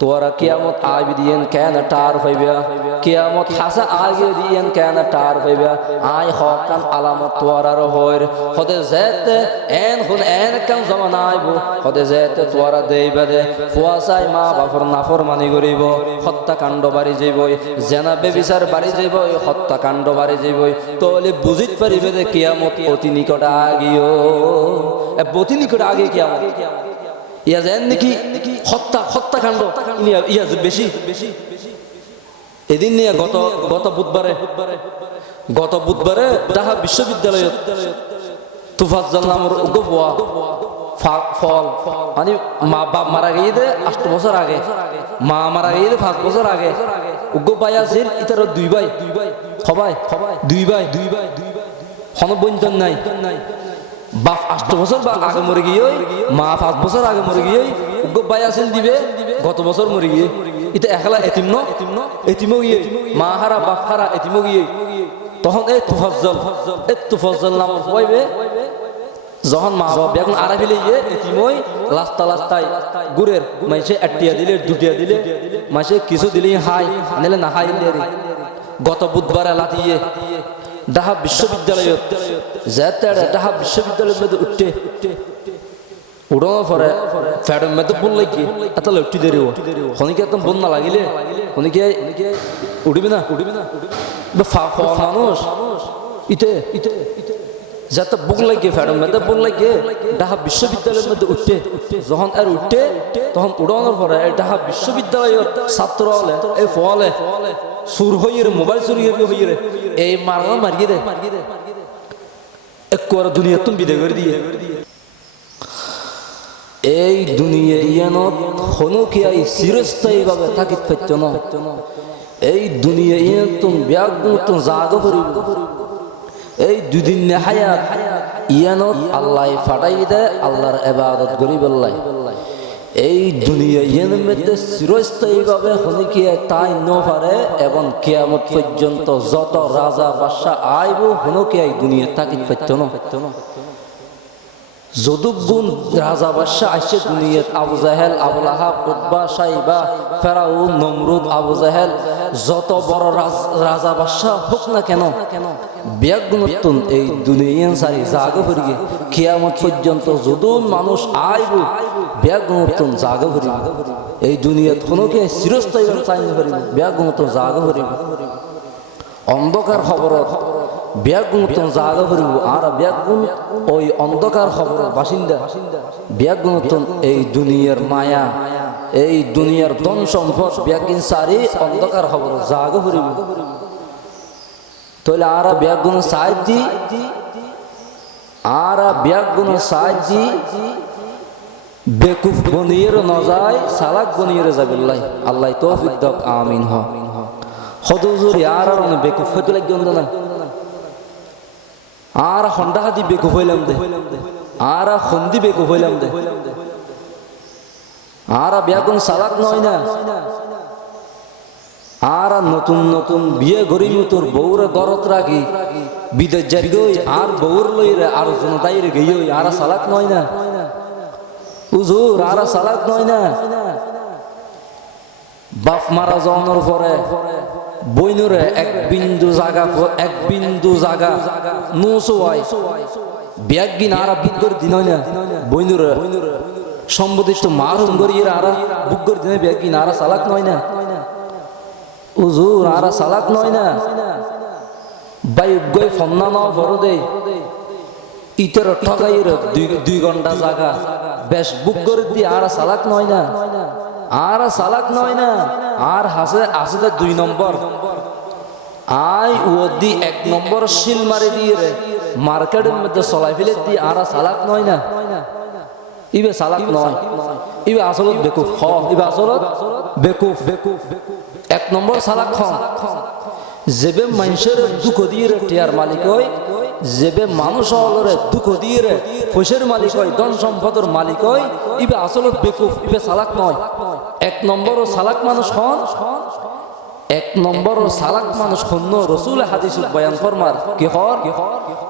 তোরা কিয়ামত আইবি দিয়েন কেন টার হইবা কিয়ামত হাসা আগে দিয়েন কেন টার হইবা আই হকান আলামত তোরার হইর হদে যেতে এন হুন এন কাম জমান আইবো হদে যেতে তোরা দেইবা দে ফুয়াসাই মা বাপর নাফরমানি করিব হত্যাকাণ্ড বাড়ি যাইবই জেনা বেবিচার বাড়ি যাইবই হত্যাকাণ্ড বাড়ি যাইবই তাহলে বুঝিত পারিবে যে কিয়ামত অতি নিকট আগিও অতি নিকট আগে কিয়ামত ইয়া যেন নাকি হত্যাকাণ্ড ইয়া বেশি এদিন নিয়ে গত বুধবারে ঢাকা বিশ্ববিদ্যালয়ত তুফাজ্জল নামের উগ্রফোয়া ফল মানে মা বাপ মারা গিয়ে দে 8 বছর আগে মা মারা গিয়ে দে 5 বছর আগে উগ্র ভাই আছে ইতার দুই ভাই সবাই দুই ভাই কোনো বন্ধন নাই বাপ 8 বছর আগে মরে গিয়ে মা 5 বছর আগে মরে গিয়ে উগ্র ভাই আছেন দিবে গত বছর মরে গিয়ে এটা একলা এতিমও গিয়ে মা হারা বাপ হারা এতিমও গিয়ে তখন এই তুফাজ্জল নাম হইবে যখন মা বাপ এখন আড়া ফেলে গিয়ে এতিমই লাস্তায় গুড়ের মাইসে 1টিয়া দিলে 2টিয়া দিলে মাইসে কিছু দিলে হাই আনিলে না হাই গত বুধবারে লাতিয়ে ঢাকা বিশ্ববিদ্যালয় ঢাকা বিশ্ববিদ্যালয়ের মধ্যে উড়ানোর পরে ফ্যাটের মধ্যে বল লাগি এত লুটি দেরি খনিকে একদম বল না লাগিলে খনিকে উড়িবি না মানুষ ইতে যাতে বুক লাগে ফ্যাটের মধ্যে বল লাগে ঢাকা বিশ্ববিদ্যালয়ের মধ্যে যখন আর তখন উড়ানোর পরে ঢাকা বিশ্ববিদ্যালয়ের ছাত্র হলে এই ফলে সুর হইয়ে মোবাইল চুরি হইয়ে এই মারলা মারিয়ে দে এক দুনিয়া তুমি বিদায় করে দিয়ে এই দুনিয়া ইয়ানত হনু কি আই চিরস্থায়ী ভাবে থাকিত পাইত না এই দুনিয়া ইয়ান তুমি ব্যাগ জাগ করিব এই দুদিন হায়াত ইয়ানত আল্লাহ ফাটাই দে আল্লাহর ইবাদত করিব আল্লাহ এই দুনিয়া ইয়ানের মধ্যে চিরস্থায়ী ভাবে হনু কি তাই ন পারে এবং কিয়ামত পর্যন্ত যত রাজা বাদশা আইব হনু কি এই দুনিয়া থাকিত পাইত না যদুগুণ রাজা বাদশাহ আসছে দুনিয়াত আবু জাহেল আবু লাহাব উতবা সাইবা ফেরাউন নমরুদ আবু জাহেল যত বড় রাজা বাদশাহ হোক না কেন ব্যাগুণতন এই দুনিয়ান সারি জাগো করিয়ে কিয়ামত পর্যন্ত যদু মানুষ আইব ব্যাগুণতন জাগো করিব এই দুনিয়াত কোনোকে চিরস্থায়ী চাইনি করিব ব্যাগুণতন জাগো করিব অন্ধকার খবরত ব্যাগুণতন জাগো করিব আর ব্যাগুণ ওই অন্ধকার খবরের বাসিন্দা ব্যাগুণতন এই দুনিয়ার মায়া এই দুনিয়ার ধন সম্পদ ব্যাগিন সারি অন্ধকার খবর জাগো করিব তাহলে আর ব্যাগুণ সাহায্যি আর ব্যাগুণ সাহায্যি বেকুফ বনিয়ে নজায় সালাক বনিয়ে যাবিল্লাই আল্লাহ তৌফিক দাও আমিন হদুজুর আর বেকুফ হইতে লাগি না আর হন্ডা হাতি বেকুফ হইলাম দে আর হন্দি বেকুফ হইলাম দে আর ব্যাগুন সালাক নয় না আর নতুন বিয়ে গরিব তোর বউরে গরত রাখি বিদেশ জারি গই আর বউর লইরে আর জনতাই রে গই আর সালাক নয় না হুজুর আর সালাক নয় না বাপ মারা যাওয়ার পরে বইনুরে এক বিন্দু জাগা নুসোয়াই ব্যাগিন আর বুকর দিন না বইনুরে সম্বোধিত মারুম গরিয়ে আর বুকর দিনে ব্যাগিন আর সালাক নয় না হুজুর আর সালাক নয় না বাই গই ফন্না নাও বড় দে ইতর ঠগাইর 2 ঘন্টা জাগা বেশ বুক করে দি আর সালাক নয় না আর সালাক নয় না আর হাসে 2 নম্বর আই ওদি 1 নম্বর শিল মারি দিয়ে রে মার্কেটের মধ্যে চলাই ফেলে দি আর সালাক নয় না ইবে সালাক নয় ইবে আসলত বেকুফ ইবে আসলত বেকুফ 1 নম্বর সালাক যেবে মানুষের দুঃখ দিয়ে টিয়ার মালিক হয় যেবে মানুষ হলরে দুঃখ দিয়ে পয়সার মালিক হয় ধন সম্পদের মালিক হয় ইবে আসলত বেকুফ ইবে সালাক নয় 1 নম্বর সালাক মানুষ হন 1 নম্বর সালাক মানুষ হন রাসূল হাদিসত বয়ান ফরমার কি হর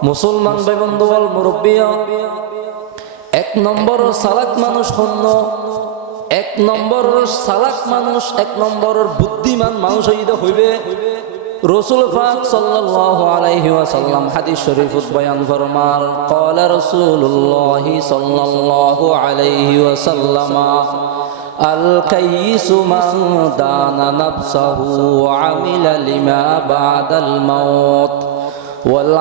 মুসলমান ভাই বন্ধু ওয়াল মুরব্বিয়া 1 নম্বর সালাক মানুষ হন এক নম্বরের চালাক মানুষ, এক নম্বরের বুদ্ধিমান মানুষ হইবে রাসূল পাক সাল্লাল্লাহু আলাইহি ওয়াসাল্লাম হাদিস শরীফত বয়ান ফরমার ক্বালা রাসূলুল্লাহ সাল্লাল্লাহু আলাইহি ওয়াসাল্লাম আল কাইসু মান দানা নাফসাহু ওয়া আমিলা লিমা বাদাল মাউত ওয়াল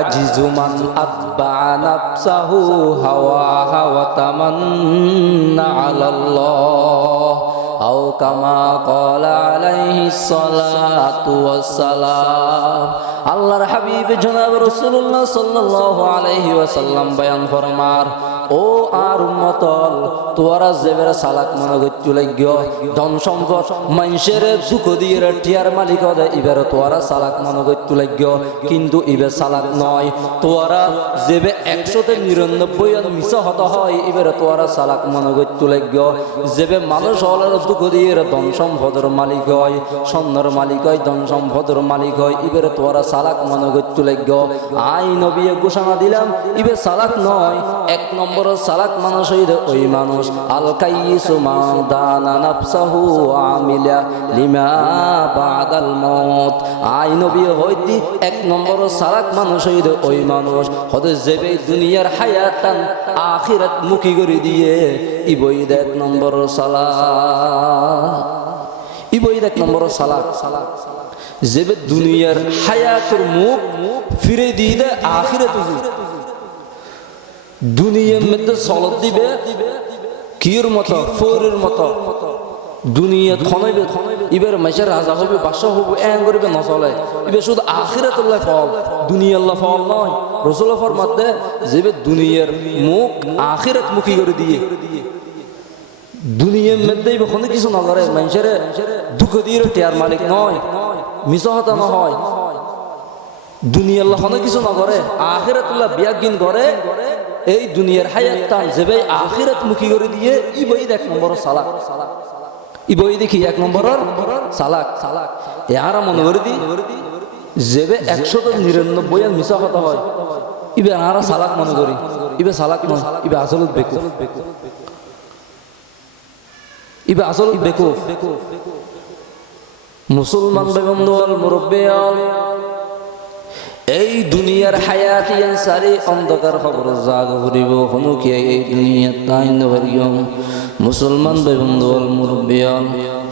আজিজু মান আতবা নাফসাহু হাওয়াহা ওয়া তামান্না আলাল্লাহ আও কামা ক্বালা আলাইহিস সালাতু ওয়াস সালাম। আল্লাহর হাবিব জনাব রাসূলুল্লাহ সাল্লাল্লাহু আলাইহি ওয়াসাল্লাম বয়ান ফরমার ও আর উম্মতল তোরা জেবের সালাক মনে গচ্ছু লাগি ধন সম্পদ মানুষের দুঃখ দিয়ে টিয়ার মালিক দে ইবের তোরা সালাক মনে গচ্ছু লাগি কিন্তু ইবে সালাক নয় তোরা জেবে 199 মিছা হতে হয় ইবের তোরা সালাক মনে গচ্ছু লাগি জেবে মানুষ হলের দুঃখ দিয়ে ধন সম্পদের মালিক হয় স্বর্ণের মালিক হয় ধন সম্পদের মালিক হয় ইবের তোরা সালাক মনে গচ্ছু লাগি আই নবী ঘোষণা দিলাম ইবে সালাক নয় এক নম্বর সালাক মানুষ হইলে ওই মানুষ আল কাইসু মান দানা নাফসাহু আমিলা লিমা বাদাল মাউত আই নবী হইতি এক নম্বর সালাক মানুষ হইলে ওই মানুষ হদে জেবে দুনিয়ার হায়াতান আখিরাত মুখী করে দিয়ে ইবই এক নম্বর সালাক ইবই এক নম্বর সালাক জেবে দুনিয়ার হায়াতের মুখ ফিরে দিয়ে আখিরাত দুনিয়ার মধ্যে চলত দিবে কির মতো ফোরের মতো দুনিয়া খনাইবে ইবের মাইসের রাজা হবে বাদশা হবে এন করবে নচলে ইবে শুধু আখিরাতুল্লাহ ফল দুনিয়াল্লাহ ফল নয় রাসূল ফরমাতে যে দুনিয়ার মুখ আখিরাত মুখী করে দিয়ে দুনিয়ার মধ্যে ইবে কোনো কিছু না করে মাইসের দুঃখ দিয়ে টিয়ার মালিক নয় মিছা হতা না হয় দুনিয়াল্লাহ কোনো কিছু না করে আখিরাতুল্লাহ বিয়াগিন করে এই দুনিয়ার হায়াত টান যেবে আখিরাত মুখী করে দিয়ে ইবই এক নম্বর সালাক ইবই দেখি এক নম্বরের সালাক এরা মনে করে দি যেবে 199 মিছা কথা হয় ইবে আরা সালাক মনে করি ইবে সালাক নয় ইবে আসলত বেকুফ ইবে আসলত বেকুফ মুসলমান বেবন্ধুল মুরব্বিয়াল এই দুনিয়ার হায়াতিয়ান সারি অন্ধকার খবর জাগ ভরিব হনুকিয়া এই দুনিয়ার তাইন ভরিয়ম মুসলমান বেবন্ধুল মুরব্বিয়ান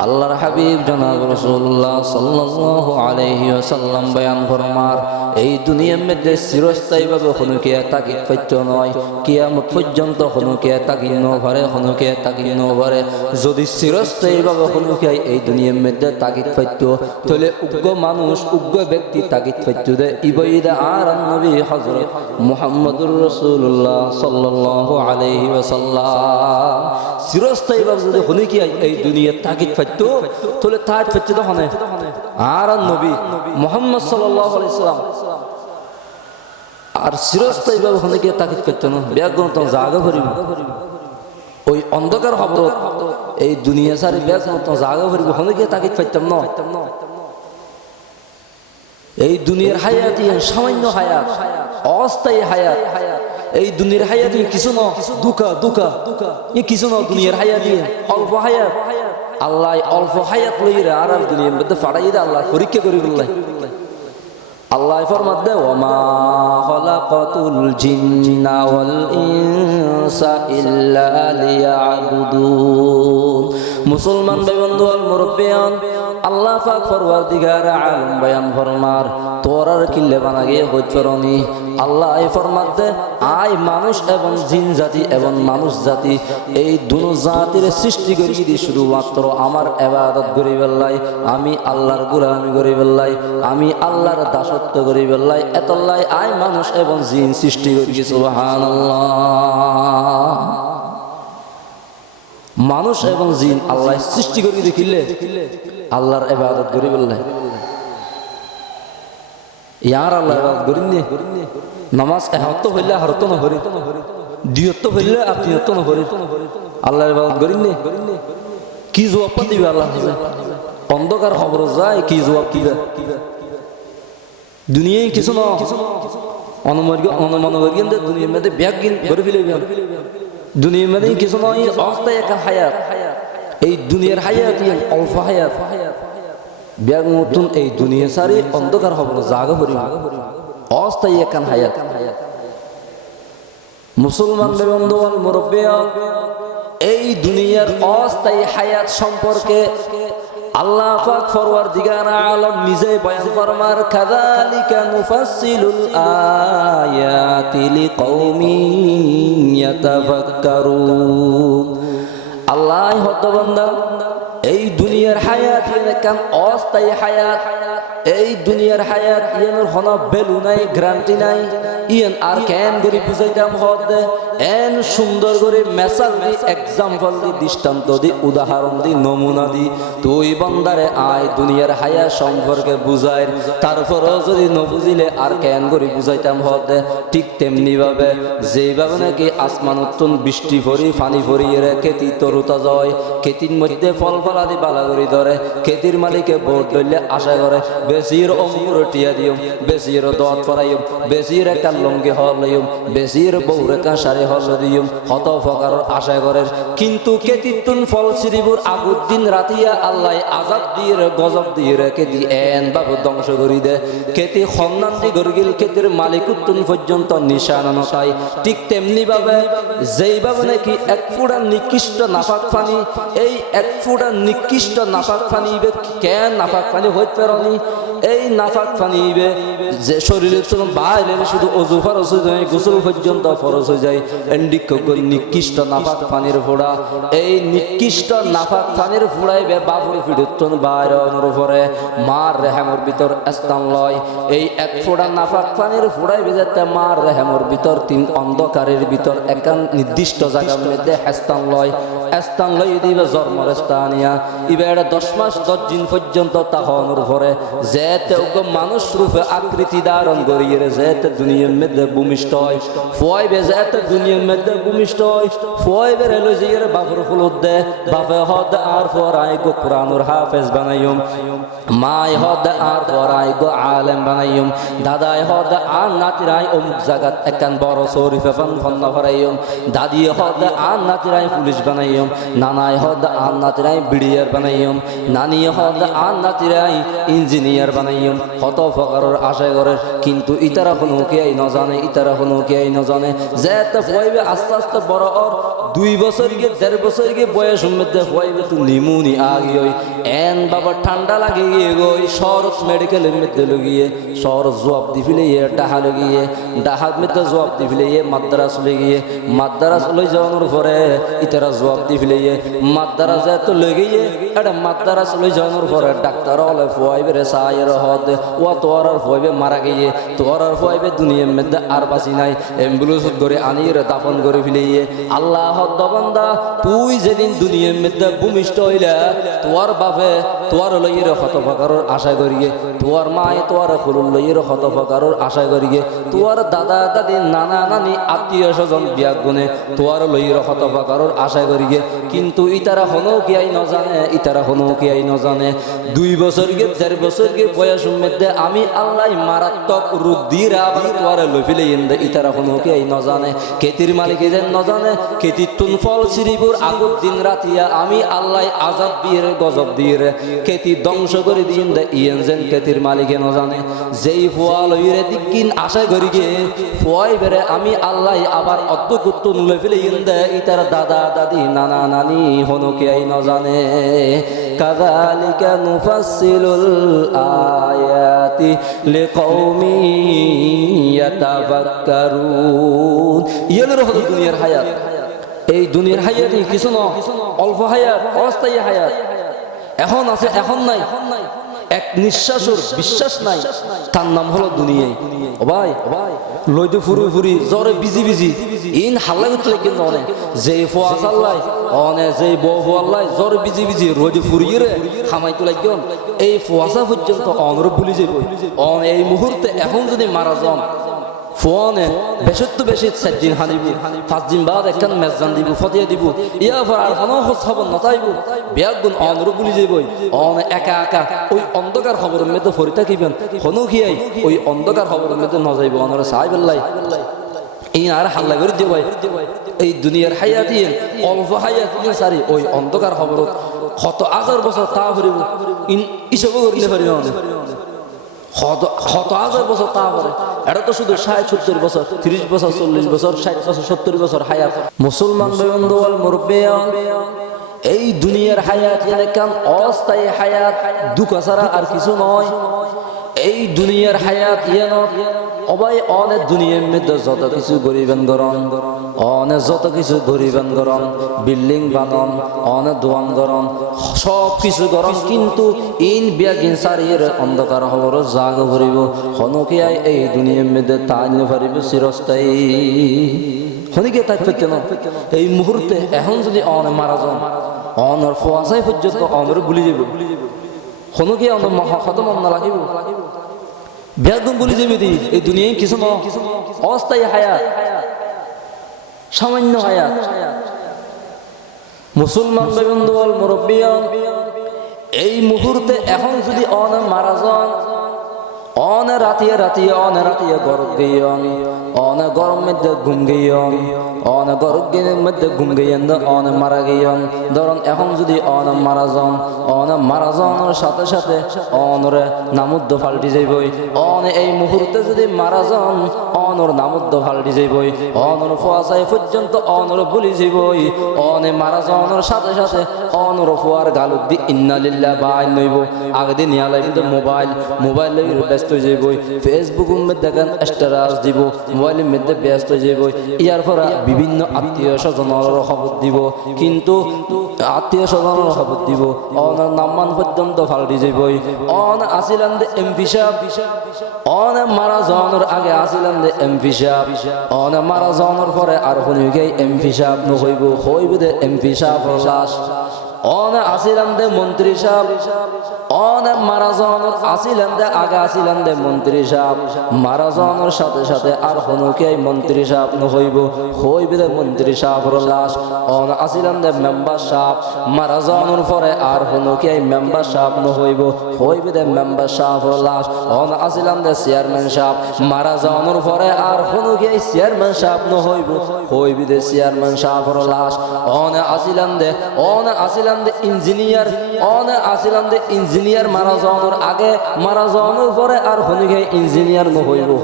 আল্লাহর হাবিব জনাব রাসূলুল্লাহ সাল্লাল্লাহু আলাইহি ওয়াসাল্লাম বয়ান ফরমার এই দুনিয়ার মধ্যে চিরস্থায়ীভাবে হনুকিয়া তাকিদ পাইত নয় কিয়ামত পর্যন্ত হনুকিয়া তাকিদ ন পারে হনুকিয়া তাকিদ ন পারে যদি চিরস্থায়ীভাবে হনুকিয়া এই দুনিয়ার মধ্যে তাকিদ পাইত তাহলে উগ্র মানুষ উগ্র ব্যক্তি তাকিদ পাইত দে ইবইদা আর নবী হযরত মুহাম্মদুর রাসূলুল্লাহ সাল্লাল্লাহু আলাইহি ওয়াসাল্লাম চিরস্থায়ীভাবে যদি হনুকিয়া এই দুনিয়ার তাকিদ পাইত তাহলে তার পাইত হনে আর নবী মুহাম্মদ সাল্লাল্লাহু আলাইহি ওয়াসাল্লাম আর চিরস্থায়ীভাবে হনুকিয়া তাকিদ পাইত না ব্যাগন তো জায়গা ভরিব ওই অন্ধকার খবর এই দুনিয়া সারি ব্যাগন তো জায়গা ভরিব হনুকিয়া তাকিদ পাইতাম না এই দুনিয়ার হায়াত সামান্য হায়াত অস্থায়ী হায়াত এই দুনিয়ার হায়াত কিছু না দুকা কিছু না দুনিয়ার হায়াত অল্প হায়াত আল্লাহ অল্প হায়াত লইরা আর দুনিয়ার মধ্যে ফাড়াই দে আল্লাহ পরীক্ষা করি বললাই আল্লাহ ফরমাতে ওমা খলাকাতুল জিন্না ওয়াল ইনসা ইল্লা লিয়াবুদুন মুসলমান ভাই বন্ধু আল মুরব্বিয়ান আল্লাহ পাক পরওয়ারদিগার আলম বয়ান ফরমার তোরার কিল্লে বানাগে হইত ফরনি আল্লাহ এই ফরমাতে আই মানুষ এবং জিন জাতি এবং মানুষ জাতি এই দুনো জাতির সৃষ্টি করি দি শুধুমাত্র আমার ইবাদত করি বেল্লাই আমি আল্লাহর গোলামি করি বেল্লাই আমি আল্লাহর দাসত্ব করি বেল্লাই এতলাই আই মানুষ এবং জিন সৃষ্টি করি সুবহানাল্লাহ মানুষ এবং জিন আল্লাহ সৃষ্টি করি দেখিলে আল্লাহর ইবাদত করি বেল্লাই ইয়ার আল্লাহ ইবাদত করিনি নামাজ এহত হইলে হরত না হরি দিয়ত হইলে আত্মীয়ত না হরি আল্লাহর ইবাদত করিনি কি জবাব দিবে আল্লাহ অন্ধকার খবর যায় কি জবাব দিবে দুনিয়ায় কিছু না অনুমনবর্গীন দুনিয়ার মধ্যে ব্যাগ করে ফেলে দুনিয়ার মধ্যে কিছু নয় অস্থায়ী একটা হায়াত এই দুনিয়ার হায়াত অল্প হায়াত ব্যাগ মতন এই দুনিয়া সারি অন্ধকার হব জাগা হরি অস্থায়ী একান হায়াত মুসলমানদের বন্ধুগণ মুরব্বিয়া এই দুনিয়ার অস্থায়ী হায়াত সম্পর্কে আল্লাহ পাক পরওয়ারদিগার আলম নিজে বয়ান ফরমার কাযালিকা নুফাসসিলুল আয়াতি লিকাউমিন ইয়াতাফাক্কারুন। আল্লাহ হত বান্দা এই দুনিয়ার হায়াত একান অস্থায়ী হায়াত এই দুনিয়ার হায়াত ইয়ানোর হন বেলু নাই গ্যারান্টি নাই ইয়ান আর কেন করে বুঝাইতাম হদ এন সুন্দর করে মেসাল দি এক্সাম্পল দি দৃষ্টান্ত দি উদাহরণ দি নমুনা দি তুই বান্দারে আয় দুনিয়ার হায়াত সম্পর্কে বুঝাই তারপরও যদি ন বুঝিলে আর কেন করে বুঝাইতাম হদ ঠিক তেমনি ভাবে যেভাবে নাকি আসমান উত্তন বৃষ্টি ভরি পানি ভরিয়ে খেতি তরুতা যায় খেতির মধ্যে ফল ফলাদি বালা করি ধরে খেতির মালিকে ভোট ধরলে আশা করে বেশির অঙ্গুর টিয়া দিও বেশির দত ফরাইম বেশির একটা লঙ্গি হল লইম বেশির বউর একটা শাড়ি হল দিম হত ফকার আশা করে কিন্তু কেতিতুন ফল সিরিবুর আগুর দিন রাতিয়া আল্লাহ আজাব দিয়ে গজব দিয়ে কেতি এন বাবু ধ্বংস করি দে কেতি সন্ধান দি গরগিল কেতির মালিক উত্তুন পর্যন্ত নিশান নটাই ঠিক তেমনি ভাবে যেইভাবে নাকি এক ফুটা নিকৃষ্ট নাফাক পানি এই এক ফুটা নিকৃষ্ট নাফাক পানি কেন নাফাক পানি হইতে পারি এই নাফাক পানি যে শরীরের জন্য বাইরে শুধু অজু ফরজ হয়ে যায় গোসল পর্যন্ত ফরজ হয়ে যায় নিকৃষ্ট নাফাক পানির ফোড়া এই নিকৃষ্ট নাফাক পানির ফোড়াইবে বাপুর ফিরুত্তন বাইরে অনুরূপরে মার রেহেমর ভিতর স্থান লয় এই এক ফোড়া নাফাক পানির ফোড়াইবে যাতে মার রেহেমর ভিতর তিন অন্ধকারের ভিতর একান নির্দিষ্ট জায়গার মধ্যে স্থান লয় স্থান লই দিবে জন্মর স্থানিয়া ইবে 10 মাস 10 দিন পর্যন্ত তাহনুর পরে যেতে মানুষ রূপে আকৃতি ধারণ করিয়ে যেতে দুনিয়ার মধ্যে ভূমিষ্ঠ হয় ফয়বে যেতে দুনিয়ার মধ্যে ভূমিষ্ঠ হয় ফয়বে রেলো জিয়ের বাপর ফুলুদ দে বাপে হদ আর ফরাই গো কোরআনুর হাফেজ বানাইম মাই হদ আর ফরাই গো আলেম বানাইম দাদাই হদ আর নাতিরাই অমুক জায়গাত একখান বড় শরীফে ফান্না ফরাইম দাদি হদ আর নাতিরাই পুলিশ বানাইম নানাই হদ আর নাতিরাই বিডিআর বানাইম নানি হদ আর নাতিরাই ইঞ্জিনিয়ার বানাইম কত প্রকারের আশা করে কিন্তু ইতারা কোনো কেই ন জানে ইতারা কোনো কেই ন জানে যেতে ফয়বে আস্তে আস্তে বড় ওর 2 বছর গিয়ে 1.5 বছর গিয়ে বয়স মধ্যে ফয়বে তো নিমুনি আগে ওই এন বাবা ঠান্ডা লাগে গিয়ে গই শরৎ মেডিকেলের মধ্যে লগিয়ে শরৎ জবাব দিফিলে ডাহা লগিয়ে ডাহাত মধ্যে জবাব দিফিলে মাদ্রাস লগিয়ে মাদ্রাস লই যাওয়ানোর পরে ইতারা জবাব দিফিলে মাদ্রাস এত লগিয়ে এটা মাদ্রাস লই যাওয়ানোর পরে ডাক্তার হলে ফয়বে রে সায়ের হদ ও তোর ফয়বে মারা গিয়ে তোর ফয়বে দুনিয়ার মধ্যে আর বাঁচি নাই অ্যাম্বুলেন্স করে আনিয়ে দাফন করে ফেলিয়ে আল্লাহ হদ বান্দা তুই যেদিন দুনিয়ার মধ্যে ভূমিষ্ঠ হইলা তোর বাপে তোর লইয়ের হত প্রকারের আশা করিয়ে তোর মায়ে তোর ফুলুল লইয়ের হত প্রকারের আশা করিয়ে তোর দাদা দাদি নানা নানি আত্মীয় স্বজন বিয়া গুনে তোর লইয়ের হত প্রকারের আশা করিয়ে কিন্তু ইতারা হনো কি আই ন জানে ইতারা হনো কি আই ন জানে 2 বছর গিয়ে 1.5 বছর গিয়ে বয়স মধ্যে আমি আল্লাহ মারাত্মক রূপ দিয়ে আবার তোয়ারে লইফিলে ইন্দে ইতারা হনো কি আই ন জানে কেতির মালিক যেন ন জানে কেতির তুন ফল সিরিপুর আগুর দিন রাতিয়া আমি আল্লাহ আজাব দিয়ে গজব দিয়ে কেতি ধ্বংস করে দিন দে ইয়েন যেন কেতির মালিকে ন জানে যেই ফোয়া লইরে দিকিন আশা করি গিয়ে ফয় বেড়ে আমি আল্লাহ আবার অদ্যকুত্তুন লইফিলে ইন্দে ইতার দাদা দাদি নানা নানি হনো কি আই ন জানে কাযালিকা নুফাসসিলুল আয়াতি লিকাউমি ইয়াতাফাক্কারুন ইয়ের হলো দুনিয়ার হায়াত এই দুনিয়ার হায়াত কিছু না অল্প হায়াত অস্থায়ী হায়াত এখন আছে এখন নাই এক নিঃশ্বাসের বিশ্বাস নাই তার নাম হলো দুনিয়ায় ও ভাই লইতে ফুরি ফুরি জ্বরে বিজি বিজি ইন হাল্লা করতে লাগেন অনেক যে ফোয়া চাল্লাই অনেক যে বউ ফোয়াল্লাই জ্বরে বিজি বিজি রোদে ফুরিয়ে রে খামাইতে লাগেন এই ফোয়াশা পর্যন্ত অনুরূপ ভুলি যাইব এই মুহূর্তে এখন যদি মারা যান ফোনে বেশি 4 দিন হানিব 5 দিন বাদ একখান মেজান দিব ফতিয়া দিব ইয়ার পর আর কোনো খবর নতাইব বিয়াগুন অনুরূপ ভুলি যাইব একা একা ওই অন্ধকার খবরের মধ্যে ফরি থাকিবেন কোনো কি ওই অন্ধকার খবরের মধ্যে ন যাইব অনরে সাহেব আল্লাহ এই আর হাল্লা করে দিও ভাই এই দুনিয়ার হায়াত ইন অল্প হায়াত ইন সারি ওই অন্ধকার খবরত কত হাজার বছর তা ভরিব ইন ইসব করিলে পারিব না কত হাজার বছর তা করে এটা তো শুধু 60-70 বছর 30 বছর 40 বছর 60 বছর 70 বছর হায়াত মুসলমান বন্ধু ওয়াল মুরব্বিয়ান এই দুনিয়ার হায়াত এরকম অস্থায়ী হায়াত দুঃখ ছাড়া আর কিছু নয় এই দুনিয়ার হায়াত ইয়ান অবাই অনেক দুনিয়ার মধ্যে যত কিছু গরিবান গরম অনেক যত কিছু গরিবান গরম বিল্ডিং বানন অনেক দোয়ান গরম সব কিছু গরম কিন্তু ইন বিয়াগিন সারির অন্ধকার হবর জাগ ভরিব হনকিয়াই এই দুনিয়ার মধ্যে তাইন ভরিব চিরস্থায়ী হনিকে তাই পেতে না এই মুহূর্তে এখন যদি অনে মারা যান অনর ফোয়াশাই পর্যন্ত অনর ভুলি যাব হনকে অনর খতম না লাগিব বেদম বলি যাবি দি এই দুনিয়ায় কিছু ন অস্থায়ী হায়াত সামান্য হায়াত মুসলমান বন্ধু ওয়াল মুরব্বিয়ান এই মুহূর্তে এখন যদি অন মারা যান অন রাতিয়ে গরম গিয়ন অন গরম মধ্যে ঘুম গিয়ন অন গরম মধ্যে ঘুম গিয়ন অন মারা গিয়ন ধরুন এখন যদি অন মারা যাওয়ার সাথে সাথে অনরে নামুদ্দ ফাল্টি যাইবই অন এই মুহূর্তে যদি মারা যান অনর নামুদ্দ ফাল্টি যাইবই অনর ফোয়াশাই পর্যন্ত অনর বলি যাইবই অনে মারা যাওয়ার সাথে সাথে অনর ফোয়ার গালুদ্দি ইন্না লিল্লাহ বাই নইব আগে দিন ইয়া লাইব মোবাইল লই ব্যস্ত হয়ে যাইবই ফেসবুকের মধ্যে দেখেন স্ট্যাটাস দিব মোবাইলের মধ্যে ব্যস্ত হয়ে যাইবই ইয়ার পরে বিভিন্ন আত্মীয় স্বজনের খবর দিব কিন্তু আত্মীয় স্বজনের খবর দিব অনার নাম্মান পর্যন্ত ফাল্টি যাইবই অন আসিলেন দে এমপি সাহেব অন মারা যাওয়ার আগে আসিলেন দে এমপি সাহেব অন মারা যাওয়ার পরে আর হনিকে এমপি সাহেব হইব দে এমপি সাহেব লাশ অন আসিলেন দে মন্ত্রী সাহেব অন মারা যাওয়ার আসিলেন দে আগে আসিলেন দে মন্ত্রী সাহেব মারা যাওয়ার সাথে সাথে আর হনুকে মন্ত্রী সাহেব হইব দে মন্ত্রী সাহেবের লাশ অন আসিলেন দে মেম্বার সাহেব মারা যাওয়ার পরে আর হনুকে মেম্বার সাহেব হইব দে মেম্বার সাহেবের লাশ অন আসিলেন দে চেয়ারম্যান সাহেব মারা যাওয়ার পরে আর হনুকে চেয়ারম্যান সাহেব হইব দে চেয়ারম্যান সাহেবের লাশ অন আসিলেন দে ইঞ্জিনিয়ার অন আসিলেন দে ইঞ্জিনিয়ার মারা যাওয়ার আগে মারা যাওয়ার পরে আর হনিকে ইঞ্জিনিয়ার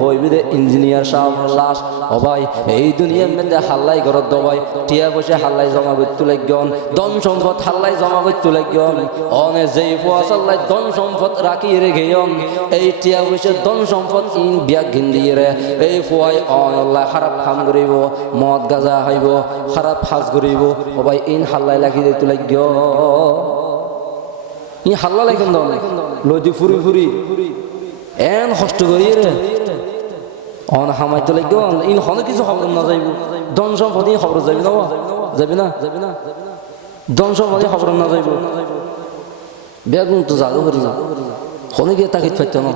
হইব দে ইঞ্জিনিয়ার সাহেবের লাশ ও ভাই এই দুনিয়ার মধ্যে হাল্লাই ঘরত দবাই টিয়া বসে হাল্লাই জমা করতে লাগন ধন সম্পদ হাল্লাই জমা করতে লাগন অনে যেই ফোয়াশাল্লাই ধন সম্পদ রাখি রেখেন এই টিয়া বসে ধন সম্পদ ইন বিয়াক গিন্দিয়ে রে এই ফোয়াই অনল্লাহ খারাপ কাম করিব মদ গাজা হইব খারাপ ফাজ করিব ও ভাই ইন হাল্লাই লাগি দিতে লাগ ই হাল্লা লাগেন লদি ফুরি ফুরি এন কষ্ট করি রে অন হামাইতে লাগবে ইন হনে কিছু খবর না যাইব ধন সম্পদ ইন খবর যাবি না ধন সম্পদ খবর না যাইব বেগুন তো জাগো করি না হনে গিয়ে তাকিত পাইতে না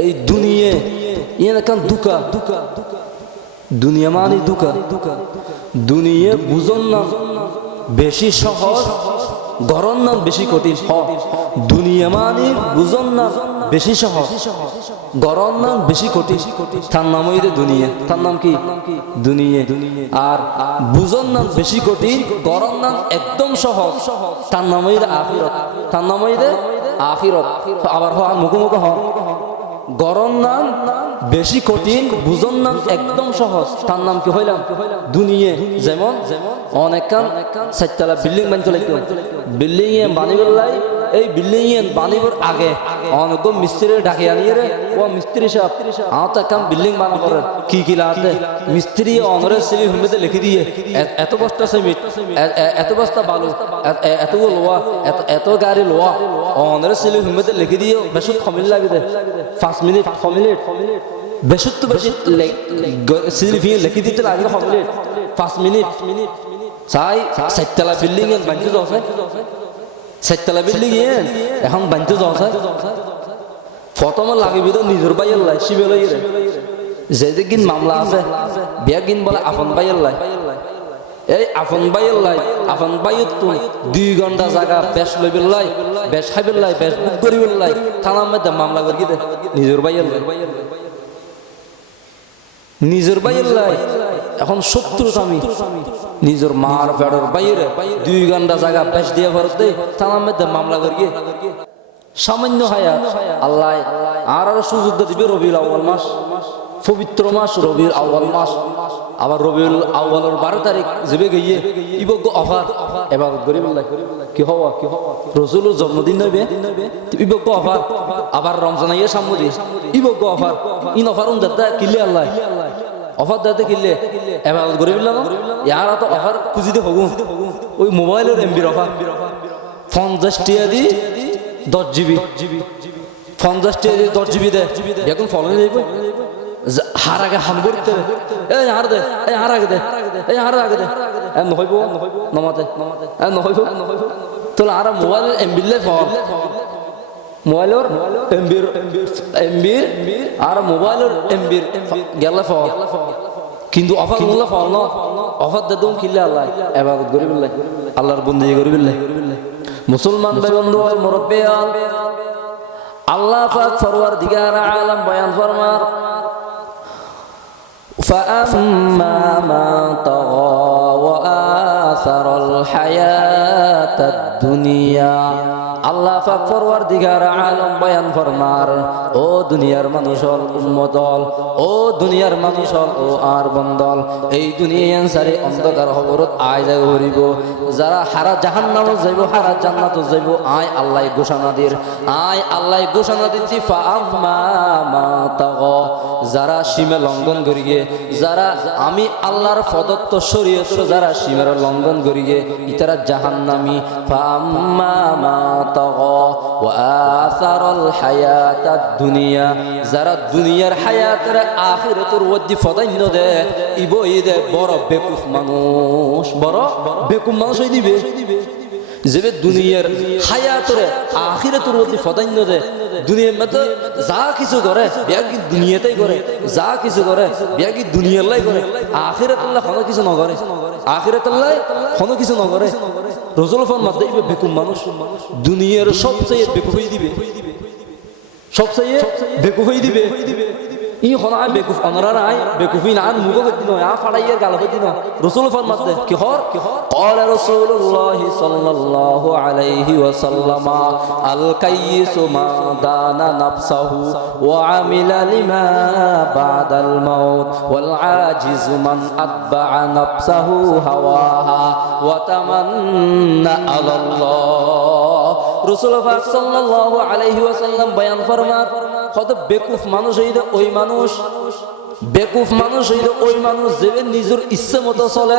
এই দুনিয়া ইন এখন দুকা দুনিয়া মানে দুকা দুনিয়া বুঝন না বেশি সহজ গরম না বেশি কঠিন দুনিয়া মানে বুঝন না বেশি সহজ গরম না বেশি কঠিন তার নাম হইতে দুনিয়া তার নাম কি দুনিয়া আর বুঝন না বেশি কঠিন গরম না একদম সহজ তার নাম হইতে আখিরত আবার মুখোমুখি গরম নাম বেশি কঠিন বুঝন নাম একদম সহজ তার নাম কি হইলাম দুনিয়া যেমন অনেকখান 4তলা বিল্ডিং বানিয়ে লাগতো বিল্ডিং এ বানিবার লাই এই বিল্ডিং এ বানিবার আগে অনেক মিস্ত্রি ডাকে আনিয়ে রে ও মিস্ত্রি সাহেব তো একখান বিল্ডিং বানাবো কি লাগতে মিস্ত্রি অনরে সিলি হুমে লিখে দিয়ে এত বস্তা সিমেন্ট এত বস্তা বালু এত লোয়া এত গাড়ি লোয়া অনরে সিলি হুমে লিখে দিয়ে বেশ কমিল লাগে 5 মিনিট বেশি তো বেশি সিলিফি লিখে দিতে লাগে 5 মিনিট চাই 4তলা বিল্ডিং এ বানিয়ে যাচ্ছে 4তলা বিল্ডিং এ এখন বানিয়ে যাচ্ছে প্রথমে লাগিবি তো নিজের বাইয়ের লাই শিবে লই রে যেদিন মামলা আছে বিয়া গিন বলে আপন বাইয়ের লাই এই আপন বাইয়ের লাই আপন বাইয়ের তো 2 ঘন্টা জায়গা বেশ লইবের লাই বেশ খাইবের লাই বেশ বুক করিবের লাই থানার মধ্যে মামলা করি দে নিজের বাইয়ের লাই নিজের বাইর লাই এখন শত্রু আমি নিজের মার পেড়ের বাইরে 2 ঘন্টা জায়গা বেশ দিয়ে ফেরত দেয় থানার মধ্যে মামলা করিয়ে সামান্য হায়াত আল্লাহ আর সুযোগ দিবে রবিউল আউয়াল মাস পবিত্র মাস রবিউল আউয়াল মাস আবার রবিউল আউয়ালের 12 তারিখ যাবে গিয়ে ইবগ অফার এবার গরিব আল্লাহ কি হওয়া রাসূলের জন্মদিন নবে ইবগ অফার আবার রমজান আইয়ে সামনে ইবগ অফার ইন অফার দাদা কিলে আল্লাহ অফার দাদা কিলে এবার গরিব আল্লাহ ইয়ার তো অফার খুঁজিতে হগু ওই মোবাইলের এমবির অফার 50 টাকা দি 10 জিবি 50 টাকা দি 10 জিবি দে এখন ফলো যাইব হার আগে হাম করতে এই হার দে এই হার আগে দে এই হার আগে দে নহইব নমাতে নহইব তোলা আর মোবাইলের এমবিলে ফল মোবাইলের এমবির আর মোবাইলের এমবির গেলে ফল কিন্তু অফার মূল্য ফল না অফার দে তুমি কিল্লা আল্লাহ ইবাদত করিবিল্লাহ আল্লাহর বন্দেগী করিবিল্লাহ মুসলমান ভাই বন্ধু মুরব্বি আল্লাহ পাক পরওয়ারদিগার আলম বয়ান ফরমার فأما من طغى وآثر الحياة الدنيا আল্লাহ পাক পরওয়ারদিগার আলম বয়ান ফরমার ও দুনিয়ার মানুষল উম্মতল ও দুনিয়ার মানুষল ও আর বন্দল এই দুনিয়ান সারে অন্ধকার খবরত আয় যায় হরিব যারা হারা জাহান্নামে যাইব হারা জান্নাতে যাইব আয় আল্লাহ ঘোষণা দির আয় আল্লাহ ঘোষণা দিতি ফাআম্মা মা তাগা যারা সীমা লঙ্ঘন করিয়ে যারা আমি আল্লাহর প্রদত্ত শরীয়তের যারা সীমার লঙ্ঘন করিয়ে ইতারা জাহান্নামী ফাআম্মা মা তাগা ওয়া আসারাল হায়াতাদ দুনিয়া যারা দুনিয়ার হায়াতের আখিরাতের ওয়াদি ফদাইন্য দে ইবই দে বড় বেকুফ মানুষ বড় বেকুফ মানুষ হই দিবে যেবে দুনিয়ার হায়াতের আখিরাতের ওয়াদি ফদাইন্য দে দুনিয়ার মধ্যে যা কিছু করে ব্যাগি দুনিয়াতেই করে যা কিছু করে ব্যাগি দুনিয়ার লাই করে আখিরাতুল্লাহ কোনো কিছু না করে আখিরাতুল্লাহ কোনো কিছু না করে রাসূল ফরমাতে দিবে বেকুব মানুষ দুনিয়ার সবচেয়ে বেকুব হই দিবে সবচেয়ে বেকুব হই দিবে ই হনা বেকুব অনরা নাই বেকুফি না মুগ দিন আ ফাড়াইয়ের গাল হই দিন রাসূল ফরমাতে কি হর ক্বালা রাসূলুল্লাহ সাল্লাল্লাহু আলাইহি ওয়াসাল্লাম আল কাইয়িসু মা দানা নাফসাহু ওয়া আমিলা লিমা বাদাল মাউত ওয়াল আজিজু মান আতবা'a নাফসাহু হাওয়াহা ওয়া তামান্না আলাল্লাহ রাসূল পাক সাল্লাল্লাহু আলাইহি ওয়াসাল্লাম বয়ান ফরমার কত বেকুফ মানুষ হইলে ওই মানুষ বেকুফ মানুষ হইলে ওই মানুষ যে নিজের ইচ্ছে মতো চলে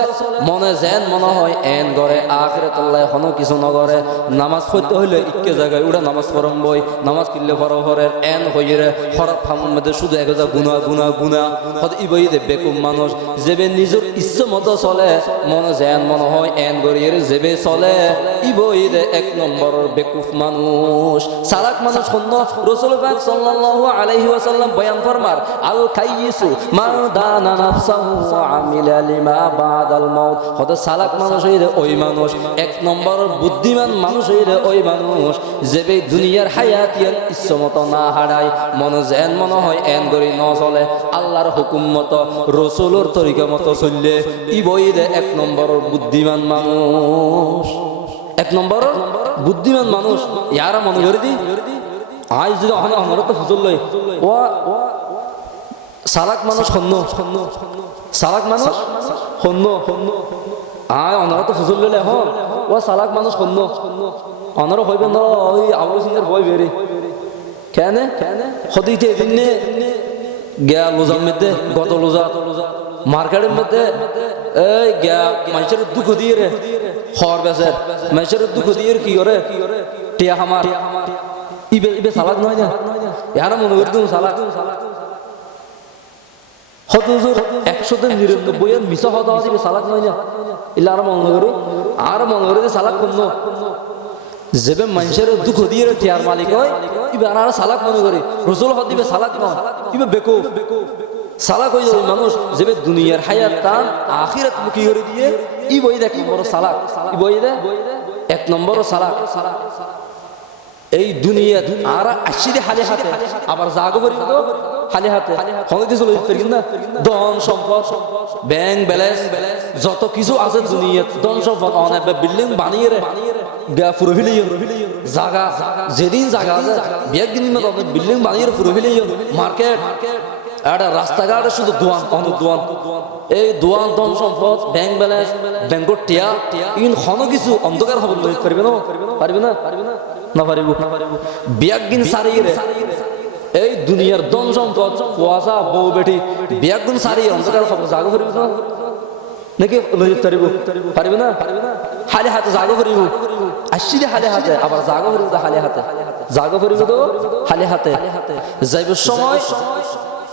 মনে যেন মনে হয় এন করে আখিরাতুল্লাহ কোনো কিছু নগরে নামাজ পড়তে হইলে ইকে জায়গায় উড়া নামাজ পড়ম বই নামাজ কিনলে ফরহরের এন হইরে খরাব ফামুর মধ্যে শুধু এক গুনা গুনা গুনা কত ইবই দে বেকুফ মানুষ যে নিজের ইচ্ছে মতো চলে মনে যেন মনে হয় এন গরিয়ের যেবে চলে ইবই দে এক নম্বর বেকুফ মানুষ সালাক মানুষ শূন্য রাসূল পাক সাল্লাল্লাহু আলাইহি ওয়াসাল্লাম বয়ান ফরমার আল কাইয়িসু মা দানা নাফসাহু ওয়া আমিলা লিমা বাদাল মাউত কত সালাক মানুষ হইরে ওই মানুষ এক নম্বর বুদ্ধিমান মানুষ হইরে ওই মানুষ যে দুনিয়ার হায়াতিয়ার ইচ্ছামতো না হারায় মন যেন মনে হয় এন গরি ন চলে আল্লাহর হুকুম মতো রাসূলের তরিকা মতো চললে ই বইরে এক নম্বর বুদ্ধিমান মানুষ এক নম্বর বুদ্ধিমান মানুষ ইয়ারা মনে করে দি আজ যদি আমরা তো ফুজল লই ও সালাক মানুষ শূন্য সালাক মানুষ শূন্য আয় অনারা তো ফুজল লইলে এখন ও সালাক মানুষ শূন্য অনারা হইবে না ওই আবু সিংহের বই বেরে কেন সদিতে এদিনে গিয়া লোজার মধ্যে গত লোজা মার্কেটের মধ্যে এই গিয়া মানুষের দুঃখ দিয়ে রে খর বেসের মানুষের দুঃখ দিয়ে কি করে টিয়া হামার ইবে ইবে সালাক নয় না ইয়ারা মনে করি তুমি সালাক হতুজুর 199 এর মিছা হদা দিবে সালাক নয় না ইলা আর মনে করি যে সালাক কোন যেবে মানুষের দুঃখ দিয়ে রে টিয়ার মালিক হয় ইবে আর সালাক মনে করি রাসূল হদ দিবে সালাক নয় ইবে বেকুফ সালাক হইল ওই মানুষ যেবে দুনিয়ার হায়াত তান আখিরাত মুখী করে দিয়ে ই বই দেখ বড় সালাক ই বই দে এক নম্বর সালাক এই দুনিয়া আর আশিরে হালে হাতে আবার জাগো করি তো খালি হাতে কোনো কিছু লইতে পারি না ধন সম্পদ ব্যাংক ব্যালেন্স যত কিছু আছে দুনিয়াত ধন সম্পদ অনেক বিল্ডিং বানিয়ে রে গা পুরো ফিলে জায়গা যেদিন জায়গা আছে বিয়াগিন মত বিল্ডিং বানিয়ে পুরো ফিলে মার্কেট একটা রাস্তাঘাটে শুধু দোয়ান অনুদোয়ান এই দোয়ান ধন সম্পদ ব্যাংক ব্যালেন্স ব্যাংকর টিয়া ইন কোনো কিছু অন্ধকার খবর লইতে পারবে না পারবে না না পারিব বিয়াগিন সারিয়ে রে এই দুনিয়ার ধন সম্পদ কুয়াশা বউ বেটি বিয়াগুন সারি অন্ধকার খবর জাগো করিব না নাকি লইতে পারিব পারিব না হালে হাতে জাগো করিব আসলে হালে হাতে আবার জাগো করিব হালে হাতে জাগো করিব তো হালে হাতে যাইব সময়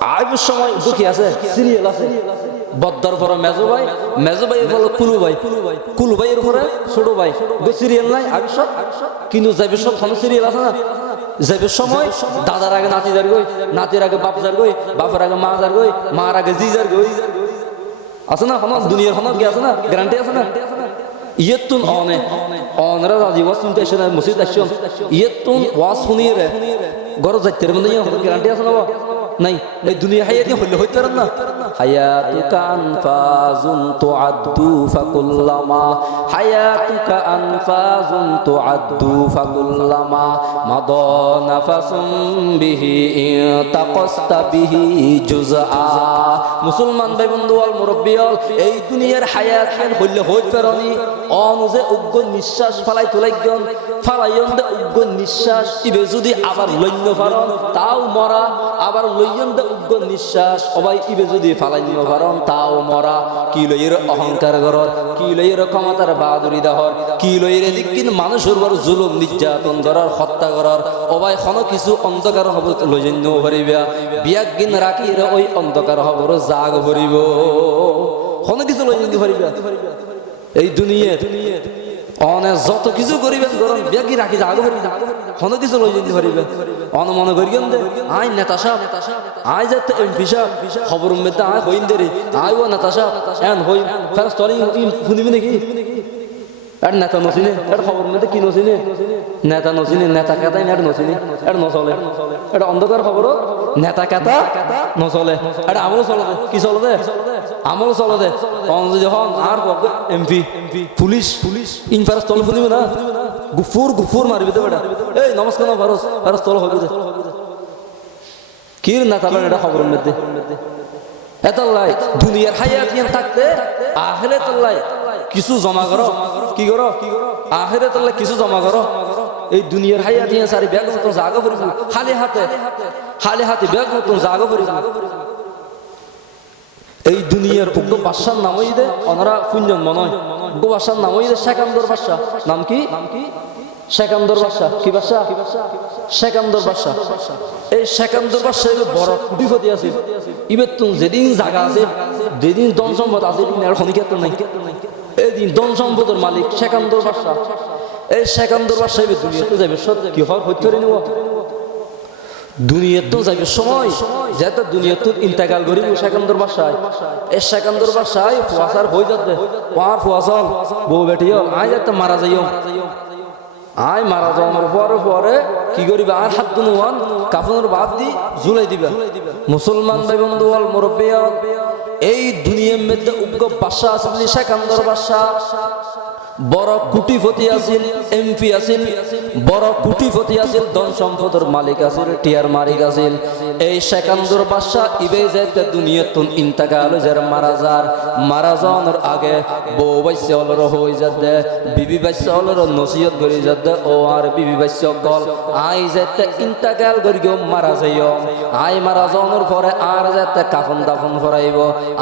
আইব সময় দুঃখী আছে সিরিয়াল আছে বদ্দার পরে মেজো ভাই বলে কুলু ভাইয়ের উপরে ছোট ভাই সিরিয়াল নাই আবিষ্যক কিন্তু যাইব সব সিরিয়াল আছে না যাইবে সময় দাদার আগে নাতি যার গই নাতির আগে বাপ যার গই বাপের আগে মা যার গই মার আগে জি যার গই আছে না হন দুনিয়ার হন কি আছে না গ্যারান্টি আছে না ইয়েতুন অনরা রাজি ওয়াজ শুনতে এসে না মসজিদ আসছেন ইয়েতুন ওয়াজ শুনিয়ে রে ঘর যাইতে মানে গ্যারান্টি আছে না নাই এই দুনিয়া হায়াতি হইলে হইতে পারেন না হায়াতুকা আনফাজুন তুআদ্দু ফাকুল্লামা হায়াতুকা আনফাজুন তুআদ্দু ফাকুল্লামা মাদা নাফাসুম বিহি ইতাকাসতা বিহি জুজআ মুসলমান ভাই বন্ধু আল মুরব্বিয়াল এই দুনিয়ার হায়াত হইলে হইতে পারেনি অনুজে উগ্র নিঃশ্বাস ফালাই তুলাইগন ফালাইয়ন দে উগ্র নিঃশ্বাস ইবে যদি আবার লইন্য পারন তাও মরা আবার লইয়ন দে উগ্র নিঃশ্বাস সবাই ইবে যদি ফালাইন্য পারন তাও মরা কি লইয়ের অহংকার করর কি লইয়ের ক্ষমতার বাহাদুরি দহর কি লইয়ের দিকিন মানুষের বড় জুলুম নির্যাতন করার হত্যা করার অবাই কোনো কিছু অন্ধকার হব লইজন্য পারিবা বিয়াগিন রাখির ওই অন্ধকার হবর জাগ ভরিব কোনো কিছু লইজন্য পারিবা এই দুনিয়া অনে যত কিছু করিবেন গরম ব্যাগি রাখি আগে ভরি কোনো কিছু লই যেতে পারিবেন অন মনে করিবেন দে আই নেতা সাহেব আই যেতে এমপি সাহেব খবর মধ্যে আই হইন দেরি আই ও নেতা সাহেব এন হই ফার্স্ট স্টোরি শুনিবি নাকি আর নেতা নছিনে আর খবর মধ্যে কি নছিনে নেতা নছিনে নেতা কাটাই নেট নছিনে আর নচলে এটা অন্ধকার খবর নেতা কাটা নচলে এটা আমল চলে কি চলে আমল চলে দে যদি হন আর এমপি পুলিশ ইনফারেস্ট তল শুনিবে না গুফুর মারিবে তো বেটা এই নমস্কার ভারত তল হবে কি নেতা এটা খবরের মধ্যে এতাল্লাই দুনিয়ার হায়াত থাকতে আখেরে তাল্লাই কিছু জমা করো কি করো আখেরে তাল্লাই কিছু জমা করো এই দুনিয়ার হায়াত সারি ব্যাগ মতন জাগা করিব খালি হাতে ব্যাগ মতন জাগা করিব এই দুনিয়ার উগ্র বাদশার নামই দে ওনারা পুঞ্জন মনে হয় উগ্র বাদশার নামই দে সেকান্দর বাদশা নাম কি সেকান্দর বাদশা কি বাদশা সেকান্দর বাদশা এই সেকান্দর বাদশা বড় কুটিপতি আছে ইবের তুম যেদিন জায়গা আছে যেদিন ধন সম্পদ আছে খনিকাত নাই এই দিন ধন সম্পদের মালিক সেকান্দর বাদশা এই সেকান্দর বাদশা এবার দুনিয়াতে যাবে কি হয় হইতে নেব দুনিয়াত তো যাইবে সময় যেটা দুনিয়াত ইন্তেকাল করিব সেকান্দর বাদশায় এই সেকান্দর বাদশায় ফুয়াসার হয়ে যাবে পার ফুয়াসল বউ বেটিও আয় যাতে মারা যাইও আয় মারা যাওয়ার পরে কি করিবে আর হাত দুনুয়ান কাফনের বাদ দি ঝুলাই দিবে মুসলমান ভাই বন্ধু আল মুরব্বিয়া এই দুনিয়ার মধ্যে উগ্র বাদশা আছে সেকান্দর বাদশা বড় কুটিপতি আছিল এমপি আছিল বড় কুটিপতি আছিল ধন সম্পদের মালিক আছিল টিয়ার মালিক আছিল এই সেকান্দর বাদশা ইবে যাইতে দুনিয়াতুন ইন্তেকাল যার মারা যাওয়ার আগে বউ বাইসে অলর হয়ে যাতে বিবি বাইসে অলর নসিহত করে যাতে ও আর বিবি বাইসে কল আই যাতে ইন্তেকাল করি মারা যাইও আই মারা যাওয়ার পরে আর যাতে কাফন দাফন করাইব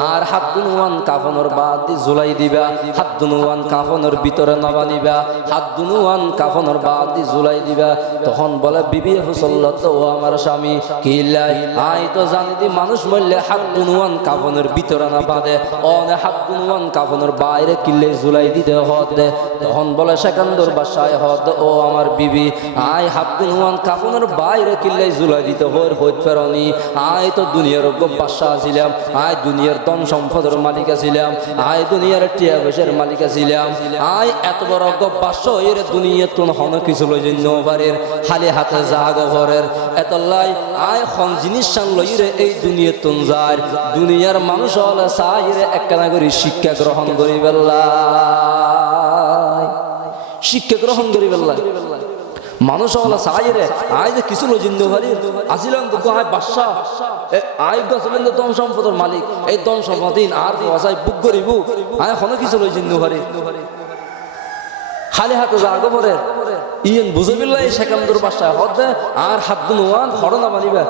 আর হাত দুনুয়ান কাফনের বাদ দি ঝুলাই দিবা হাত দুনুয়ান কাফনের ভিতরে নবানিবা হাত দুনুয়ান কাফনের বাদ দি ঝুলাই দিবা তখন বলে বিবি হুসল্লত ও আমার স্বামী কিল্লাই আই তো জানি দি মানুষ মরলে হাত দুনুয়ান কাফনের ভিতরে না বাঁধে অনে হাত দুনুয়ান কাফনের বাইরে কিল্লে ঝুলাই দিতে হতে তখন বলে সেকান্দর বাদশায় হদ ও আমার বিবি আই হাত দুনুয়ান কাফনের বাইরে কিল্লে ঝুলাই দিতে হইত ফেরনি আই তো দুনিয়ার বাদশা ছিলাম আই দুনিয়ার ধন সম্পদের মালিক ছিলাম আই দুনিয়ার টিয়া পয়সার মালিক ছিলাম আয় এত বড় গব্বাস এর দুনিয়া তুন হন কিছু লই জন্য বারের খালি হাতে জাগ ভরের এত লাই আয় খন জিনিস সাং লই রে এই দুনিয়া তুন যায় দুনিয়ার মানুষ হল সাইরে একখানা করে শিক্ষা গ্রহণ করি বেল্লাই শিক্ষা গ্রহণ করি বেল্লাই মানুষ হলো সাইরে আয় যে কিছু লই জন্য বারে আসিলেন তো আয় বাদশা আয় গছিলেন তো ধন সম্পদের মালিক এই ধন সম্পদিন আর ওয়াসাই বুক করিব আয় হন কিছু লই জন্য বারে খালি হাতে জাগো পরে ইয়েন বুঝবিল্লাই সেকান্দর বাসায় হদে আর হাত গুনোয়ান হড় না বানিবে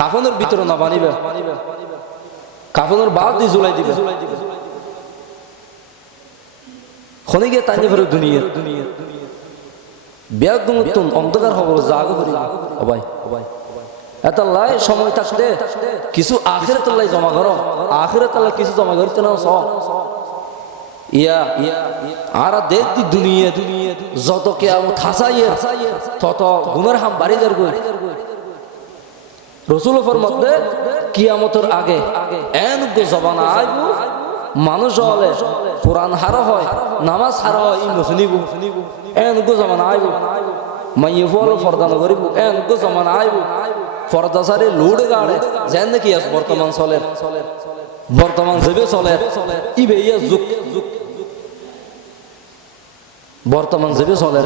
কাফনের ভিতরে না বানিবে কাফনের বাদ দিয়ে ঝুলাই দিবে খনে গিয়ে তাই ফেরত দুনিয়া বিয়ার গুণতুন অন্ধকার খবর জাগো করি অবাই এত লাই সময় থাকতে কিছু আখিরাত লাই জমা করো আখিরাত লাই কিছু জমা করতে না সব ইয়া আর দেখ দি দুনিয়া যত কিয়ামত হাসাইয়ে তত গুনার হাম বাড়ি যার গই রাসূল ফরমাতে কিয়ামতের আগে এন গো জবান আইবো মানুষ হলে কোরআন হারা হয় নামাজ হারা হয় ই মুসলিবু এন গো জবান আইবো মাইয়ে ফল ফরদান করিব এন গো জবান আইবো ফরদা সারে লোড গাড়ে যেন কি আস বর্তমান যেবে চলে ইবে ইয়া যুগ বর্তমান যেবে চলে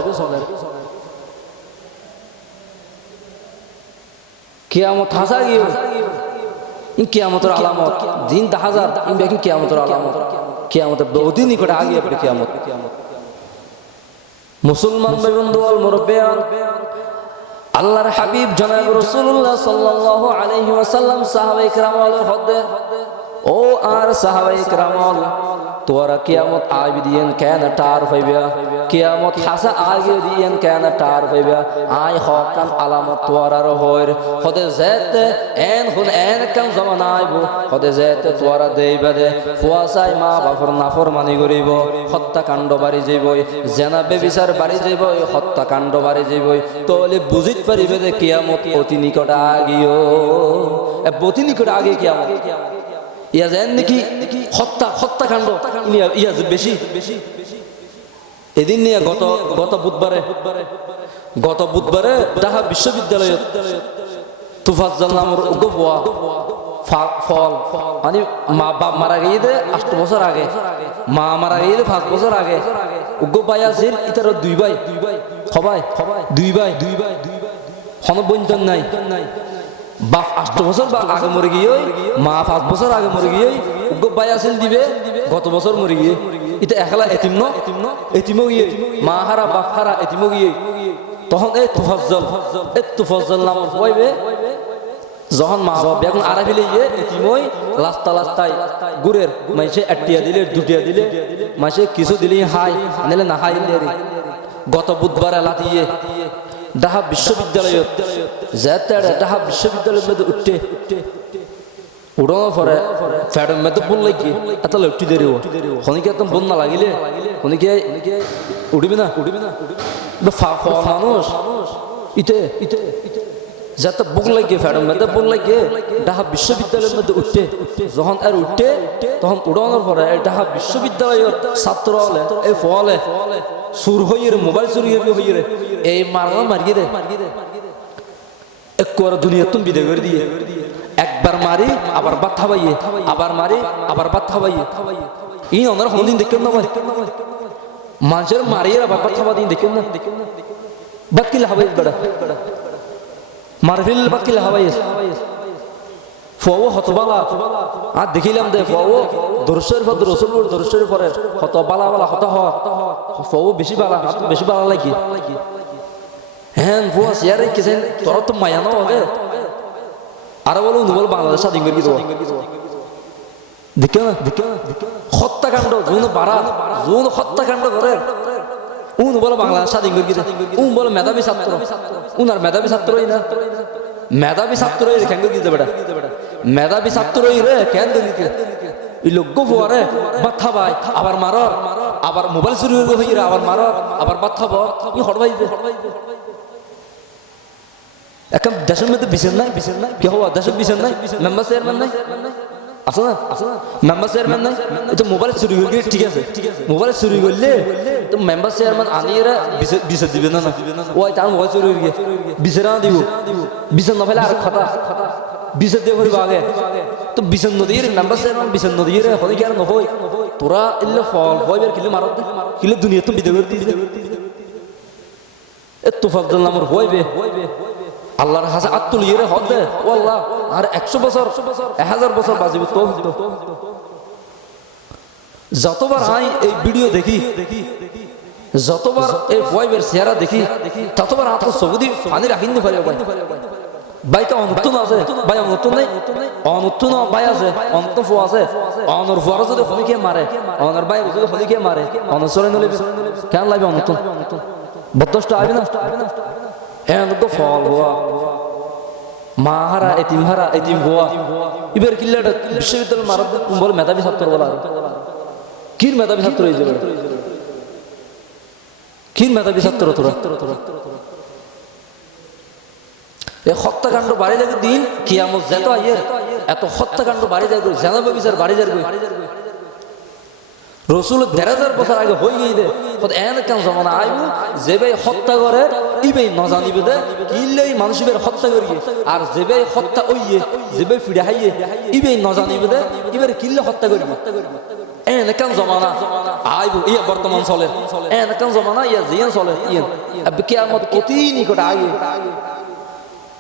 কিয়ামত হাসা গিয়ে কিয়ামতের আলামত দিন হাজার দেখি কিয়ামতের আলামত কিয়ামতের বহুদিন নিকটে আগে পড়ে কিয়ামত মুসলমান ভাই বন্ধু আল মুরব্বিয়ান আল্লাহর হাবিব জনাব রাসূলুল্লাহ সাল্লাল্লাহু আলাইহি ওয়াসাল্লাম সাহাবায়ে কিরামের হদে ও আর সাহাবায়ে কিরাম তোরা কিয়ামত আইবি দিয়েন কেন টার হইবা কিয়ামত হাসা আগে দিয়েন কেন টার হইবা আই হকান আলামত তোরার হইর হদে যেতে এন কাম জামান আইবো হদে যেতে তোরা দেইবা দে ফুয়াসাই মা বাপর নাফরমানি করিব হত্যাকাণ্ড বাড়ি যাইবই জেনা বেবিচার বাড়ি যাইবই হত্যাকাণ্ড বাড়ি যাইবই তাহলে বুঝিত পারিবে যে কিয়ামত অতি নিকট আগিও অতি নিকট আগে কিয়ামত ইয়া যেন নাকি হত্যাকাণ্ড ইয়া বেশি এদিন নিয়ে গত বুধবারে ঢাকা বিশ্ববিদ্যালয়ে তুফাজ্জল নামের ফল মানে মা বাপ মারা গিয়ে 8 বছর আগে মা মারা গিয়ে 5 বছর আগে উগ্র ভাই আছে ইতার দুই ভাই বন্ধন নাই বাপ 8 বছর আগে মরে গিয়ে মা 5 বছর আগে মরে গিয়ে উগ্র ভাই আসেন দিবে গত বছর মরে গিয়ে এটা একলা এতিমও গিয়ে মা হারা বাপ হারা এতিমও গিয়ে তখন এই তুফাজ্জল নাম হইবে যখন মা বাপ এখন আড়াই ফেলে গিয়ে এতিমই লাস্তায় গুড়ের মাইসে 1টিয়া দিলে 2টিয়া দিলে মাইসে কিছু দিলে হাই নিলে না হাই গত বুধবার এলা দিয়ে ঢাকা বিশ্ববিদ্যালয় ঢাকা বিশ্ববিদ্যালয়ের মধ্যে উড়ানোর পরে ফ্যাটের মধ্যে বোন লাগি এত উঠি দেরিও খনিকে একদম বোন না লাগিলে খনিকে উঠবি না মানুষ ইতে যাতে বুক লাগিয়ে ফ্যাটের মধ্যে বোন লাগিয়ে ঢাকা বিশ্ববিদ্যালয়ের মধ্যে যখন আর তখন উড়ানোর পরে ঢাকা বিশ্ববিদ্যালয়ের ছাত্র হলে এই ফলে সুর হইয়ে মোবাইল চুরি হইয়ে এই মারিয়ে দে একবার দুনিয়া তুমি বিদায় করে দিয়ে একবার মারি আবার বাদ থাবাইয়ে আবার মারি আবার বাদ থাবাইয়ে ই ওনার কোনদিন দেখেন না ভাই মানুষের মারিয়ে আবার বাদ থাবা দিন দেখেন না বাদ কিলা হাবাই বেড়া মারফিল বাদ কিলা হাবাই ফুয়াও হতবালা আর দেখিলাম দে ফুয়াও দরশের পর রসুল দরশের পরে হতবালা হত ফুয়াও বেশি বালা লাগি হ্যাঁ ফুয়া সিয়ারে কিসেন তোর তো মায়া না হবে আর বলো বল বাংলাদেশ স্বাধীন করে দেবো দেখে না হত্যাকাণ্ড যোন হত্যাকাণ্ড করে বলো বাংলাদেশ স্বাধীন করে দিতে বলো মেধাবী ছাত্র উনার মেধাবী ছাত্রই না মেধাবী ছাত্রই কেন দিতে বেটা মেধাবী ছাত্রই রে কেন দিতে এই লোক ফুয়ারে বাথা ভাই আবার মারো আবার মোবাইল চুরি হয়ে আবার মারো আবার বাথা ই হড়বাই এখন দেশের মধ্যে বিচার নাই কি হওয়া দেশের বিচার নাই মেম্বার চেয়ারম্যান নাই আছে না মেম্বার চেয়ারম্যান নাই এটা মোবাইল চুরি করে ঠিক আছে মোবাইল চুরি করলে তো মেম্বার চেয়ারম্যান আনিয়েরা বিচার দিবে না ওই তার মোবাইল চুরি করে বিচার না দিব বিচার না ফেলে আর খাতা বিচার দিয়ে করিব আগে তো বিচার নদীর মেম্বার চেয়ারম্যান বিচার নদীর হলে কি আর নহয় তোরা এলে ফল হইবার কিলে মারত কিলে দুনিয়া তো বিদে করে দিয়েছে এ তোফাজ্জল নামের হইবে আল্লাহর কাছে আত্মলিয়ে হদ দে ও আল্লাহ আর 100 বছর 1000 বছর বাজিব তো যতবার আই এই ভিডিও দেখি যতবার এই ওয়াইবের চেহারা দেখি ততবার আত সবুদি পানি রাখিন না পারে ভাই ভাই তো অনুত্তন আছে ভাই অনুত্তন নাই অনুত্তন ভাই আছে অনুত্তন ফো আছে অনর ফোয়ারা যদি হলি কে মারে অনর ভাই যদি হলি কে মারে অনর সরে নলে কেন লাগবে অনুত্তন বদষ্ট আইবে না এন তো ফল হওয়া মা হারা এতিম হওয়া এবার কিল্লাটা বিশ্ববিদ্যালয় মারদ বলে মেধাবী ছাত্র বলা কি মেধাবী ছাত্র এই যাবে কি মেধাবী ছাত্র তোরা এই হত্যাকাণ্ড বাড়ি যাবে দিন কিয়ামত যেত আইয়ে এত হত্যাকাণ্ড বাড়ি যাবে জানাবে বিচার বাড়ি যাবে রসুল 1000 বছর আগে হয়ে গিয়ে দে এন কেন জমানা আইব যে ভাই হত্যা করে ই ভাই ন জানিবে দে কিলেই মানুষের হত্যা করিয়ে আর যে ভাই হত্যা ওইয়ে যে ভাই ফিরে হাইয়ে ই ভাই ন জানিবে দে এবারে কিলে হত্যা করিবে এন কেন জমানা আইব ইয়া বর্তমান চলে এন কেন জমানা ইয়া জিয়ান চলে ইয়া আবে কিয়ামত অতি নিকট আগে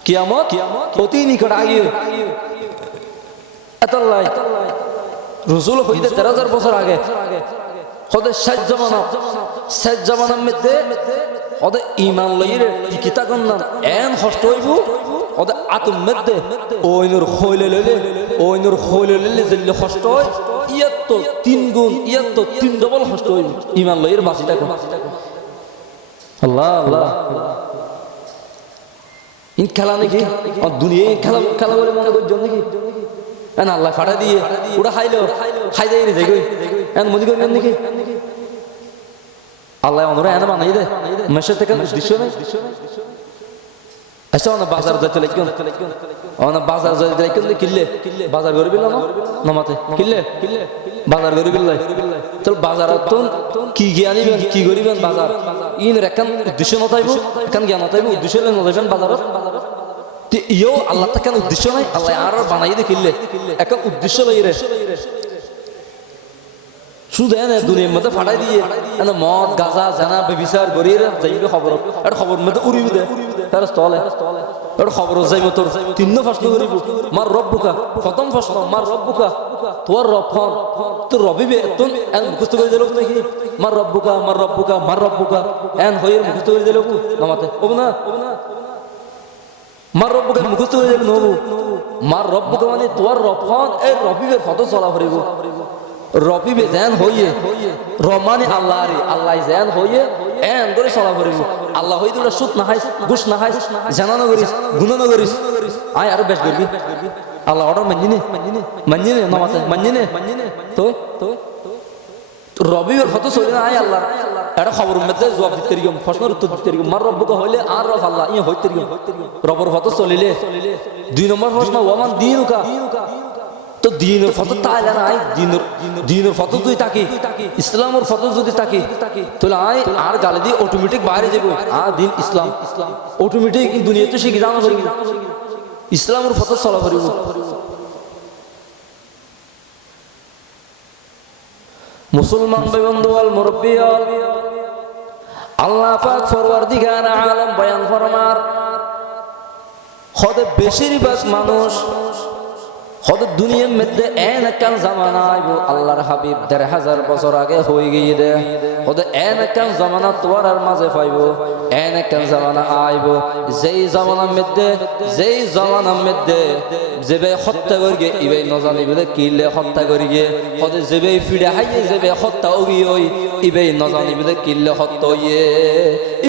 কিয়ামত অতি নিকট আগে আতাল্লাহ রসুল হইতে 1000 বছর আগে হদে শেষ জামানার মধ্যে হদে ইমান লইরে টিকিতা গন্নান এন কষ্ট হইব হদে আতুম মধ্যে ওইনুর খইলে লইলে যেলে কষ্ট হয় ইয়াত তো 3 গুণ ইয়াত তো 3 ডবল কষ্ট হইব ইমান লইরে বাঁচিটা কোন আল্লাহ আল্লাহ ইন খেলা নাকি দুনিয়া খেলা বলে মনে করছ নাকি এন আল্লাহ ফাটা দিয়ে ওটা খাই যাই রে যাই এন মনে করবেন নাকি আল্লাহ অনরা এনে বানাই দে মেসের থেকে উদ্দেশ্য নেই আচ্ছা অনেক বাজার যাইতে লাগবেন অনেক বাজার যাইতে লাগবেন কিনলে বাজার করে বিল নামাতে কিনলে বাজার করে বিল চল বাজার কি আনিবেন কি করিবেন বাজার ইন একান উদ্দেশ্য নতাইব একান জ্ঞান নতাইব উদ্দেশ্য নতাইবেন বাজারত ইও আল্লাহ তা কেন উদ্দেশ্য নাই আল্লাহ আর বানাই দে কিনলে একটা উদ্দেশ্য লইরে শুধু এনে দুনিয়ার মধ্যে ফাটাই দিয়ে এনে মদ গাঁজা জানা বেবিচার করিয়ে যাইবে খবর একটা খবর মধ্যে উড়িবে দে তার স্থলে একটা খবর যাইব তোর 3 প্রশ্ন করিব মার রব্বুকা প্রথম প্রশ্ন মার রব্বুকা তোর রব ফোন তোর রবিবে তোর এন মুখস্থ করে দিল নাকি মার রব্বুকা এন হইর মুখস্থ করে দিল নামাতে ও না মার রব্বুকে মুখস্থ হয়ে যাবে নবু মার রব্বুকে মানে তোর রফন এই রবিবের ফটো চলা ভরিব রবিবে যেন হইয়ে রমানি আল্লাহ রে আল্লাহ যেন হইয়ে এন ধরে চলা ভরিব আল্লাহ হই তোরা সুদ না খাইস ঘুষ না খাইস জানানো করিস গুণানো করিস আয় আরো বেশ করবি আল্লাহ অর্ডার মানজি নে নামাতে মানজি নে তো রবিবের ফটো চলে না আয় আল্লাহ এটা খবর মধ্যে জবাব দিতে গিয়ে প্রশ্নের উত্তর দিতে গিয়ে মার রব্বুকে হইলে আর রব আল্লাহ ইয়ে হইতে গিয়ে রবর ফটো চলিলে 2 নম্বর প্রশ্ন ওমান দিনুকা তো দিনের ফটো তাইলে না আই দিনের ফটো যদি তাকি ইসলামের ফটো যদি তাকি তাহলে আই আর গালে দিয়ে অটোমেটিক বাইরে যাব দিন ইসলাম অটোমেটিক দুনিয়াতে শিখে জানা করি ইসলামের ফটো চলা করিব মুসলমান বন্ধু আল মুরব্বী আল্লাহ পাক পরওয়ারদিগার আলম বয়ান ফরমার হদে বেশিরভাগ মানুষ হদে দুনিয়ার মধ্যে এন একখান জামানা আইব আল্লাহর হাবিব 1000 বছর আগে হয়ে গিয়ে দে হদে এন একখান জামানা তোর আর মাঝে পাইব এন একখান জামানা আইব যেই জামানার মধ্যে যেবে হত্যা করিগে ইবাই নজানিবে কিলে হত্যা করিগে হদে যেবে ফিরে হাইয়ে যেবে হত্যা ওগি ওই ইবাই নজানিবে কিলে হত্যা হইয়ে